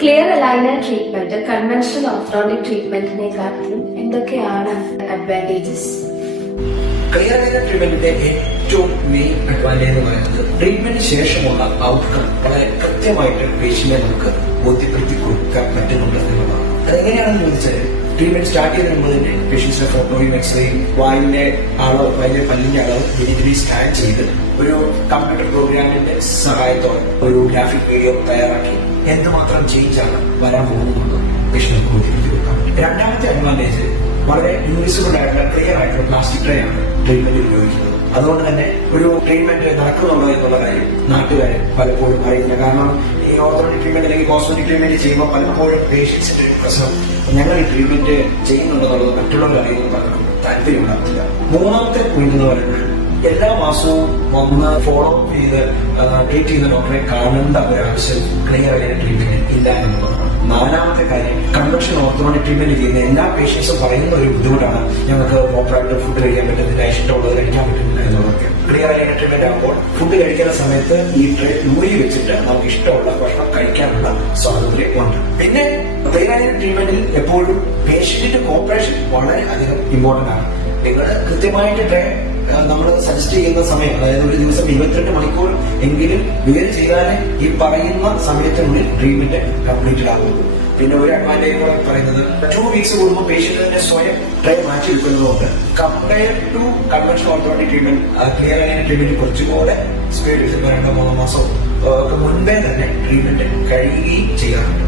Clear aligner treatment conventional orthotic ട്രീറ്റ്മെന്റിനെക്കാട്ടിലും എന്തൊക്കെയാണ് advantages? Clear aligner ട്രീറ്റ്മെന്റിന്റെ ഏറ്റവും മെയിൻ അഡ്വാൻറ്റേജ് എന്ന് പറയുന്നത് ട്രീറ്റ്മെന്റിന് ശേഷമുള്ള ഔട്ട്കം വളരെ കൃത്യമായിട്ട് പേഷ്യന്റിനെ നമുക്ക് ബോധ്യപ്പെടുത്തി കൊടുക്കാൻ പറ്റുന്നുണ്ട് എന്നുള്ളതാണ്. അതെങ്ങനെയാണെന്ന് ചോദിച്ചാൽ ട്രീറ്റ്മെന്റ് സ്റ്റാർട്ട് ചെയ്യുന്നതിന് മുമ്പ് തന്നെ പേഷ്യൻസിന്റെ ഫോട്ടോയും എക്സ്റേയും വായിന്റെ അളവ് വായിന്റെ പല്ലിന്റെ അളവ് ഡിജിറ്റലി സ്കാൻ ചെയ്ത് ഒരു കമ്പ്യൂട്ടർ പ്രോഗ്രാമിന്റെ സഹായത്തോടെ ഒരു ഗ്രാഫിക് വീഡിയോ തയ്യാറാക്കി എന്തുമാത്രം ചേഞ്ച് ആണ് വരാൻ പോകുന്നത് പേഷ്യന്റ് ബോധ്യപ്പെടുത്തി കൊടുക്കാം. രണ്ടാമത്തെ അഡ്വാൻറ്റേജ് വളരെ ഇൻവിസിബിൾ ആയിട്ടുള്ള ക്ലിയർ ആയിട്ടുള്ള പ്ലാസ്റ്റിക് ട്രേ ആണ് ട്രീറ്റ്മെന്റ് ഉപയോഗിക്കുന്നത്. അതുകൊണ്ട് തന്നെ ഒരു ട്രീറ്റ്മെന്റ് നടക്കുന്നുണ്ടോ എന്നുള്ള കാര്യം നാട്ടുകാരെ പലപ്പോഴും അറിയില്ല. കാരണം ഈ ഓർത്തോട്ടിക് ട്രീറ്റ്മെന്റ് അല്ലെങ്കിൽ കോസ്മെറ്റിക് ട്രീറ്റ്മെന്റ് ചെയ്യുമ്പോൾ പലപ്പോഴും പേഷ്യൻസിന്റെ പ്രശ്നം ഞങ്ങൾ ഈ ട്രീറ്റ്മെന്റ് ചെയ്യുന്നുണ്ടെന്നുള്ളത് മറ്റുള്ളവർ അറിയുന്നത് പലർക്കും താല്പര്യമുണ്ടാകുന്നില്ല. മൂന്നാമത്തെ പോയിന്റ് എന്ന് പറയുന്നത് എല്ലാ മാസവും വന്ന് ഫോളോ അപ്പ് ചെയ്ത് ട്രീറ്റ് ചെയ്യുന്ന ഡോക്ടറെ കാണേണ്ട ഒരു ആവശ്യം ക്ലിയർ അലൈനർ ട്രീറ്റ്മെന്റ് ഇല്ല എന്നുള്ളതാണ്. നാലാമത്തെ കാര്യം കൺവെൻഷൻ ഓർത്തോട്ടിക് ട്രീറ്റ്മെന്റ് ചെയ്യുന്ന എല്ലാ പേഷ്യൻസും പറയുന്ന ഒരു ബുദ്ധിമുട്ടാണ് ഞങ്ങൾക്ക് പ്രോപ്പറായിട്ട് ഫുഡ് കഴിക്കാൻ പറ്റുന്നില്ല, ഇഷ്ടമുള്ളത് കഴിക്കാൻ പറ്റുന്നില്ല എന്നുള്ളതൊക്കെ. ക്ലിയർ അലൈനർ ട്രീറ്റ്മെന്റ് ആകുമ്പോൾ ഫുഡ് കഴിക്കുന്ന സമയത്ത് ഈ ട്രേ ഊരി വെച്ചിട്ട് നമുക്ക് ഇഷ്ടമുള്ള ഭക്ഷണം കഴിക്കാനുള്ള സ്വാതന്ത്ര്യം ഉണ്ട്. പിന്നെ ക്ലിയർ അലൈനർ ട്രീറ്റ്മെന്റിൽ എപ്പോഴും പേഷ്യന്റിന്റെ കോപ്പറേഷൻ വളരെ അധികം ഇമ്പോർട്ടന്റ് ആണ്. നിങ്ങൾ കൃത്യമായിട്ട് ട്രേ നമ്മൾ സജസ്റ്റ് ചെയ്യുന്ന സമയം, അതായത് ഒരു ദിവസം 22 മണിക്കൂർ എങ്കിലും വേര് ചെയ്താലേ ഈ പറയുന്ന സമയത്തിനുള്ളിൽ ട്രീറ്റ്മെന്റ് കംപ്ലീറ്റഡ് ആകുള്ളൂ. പിന്നെ ഒരു അഡ്വാൻറ്റേജ് പറയുന്നത് 2 വീക്സ് കൂടുമ്പോൾ പേഷ്യന്റ് തന്നെ സ്വയം ട്രേ മാറ്റി വെക്കുന്നതുകൊണ്ട് compare to conventional orthotic treatment clear aligner treatment കുറച്ചുകൂടെ സ്പീഡ് 2-3 മാസം മുൻപേ തന്നെ ട്രീറ്റ്മെന്റ് കഴിയുകയും ചെയ്യാറുണ്ട്.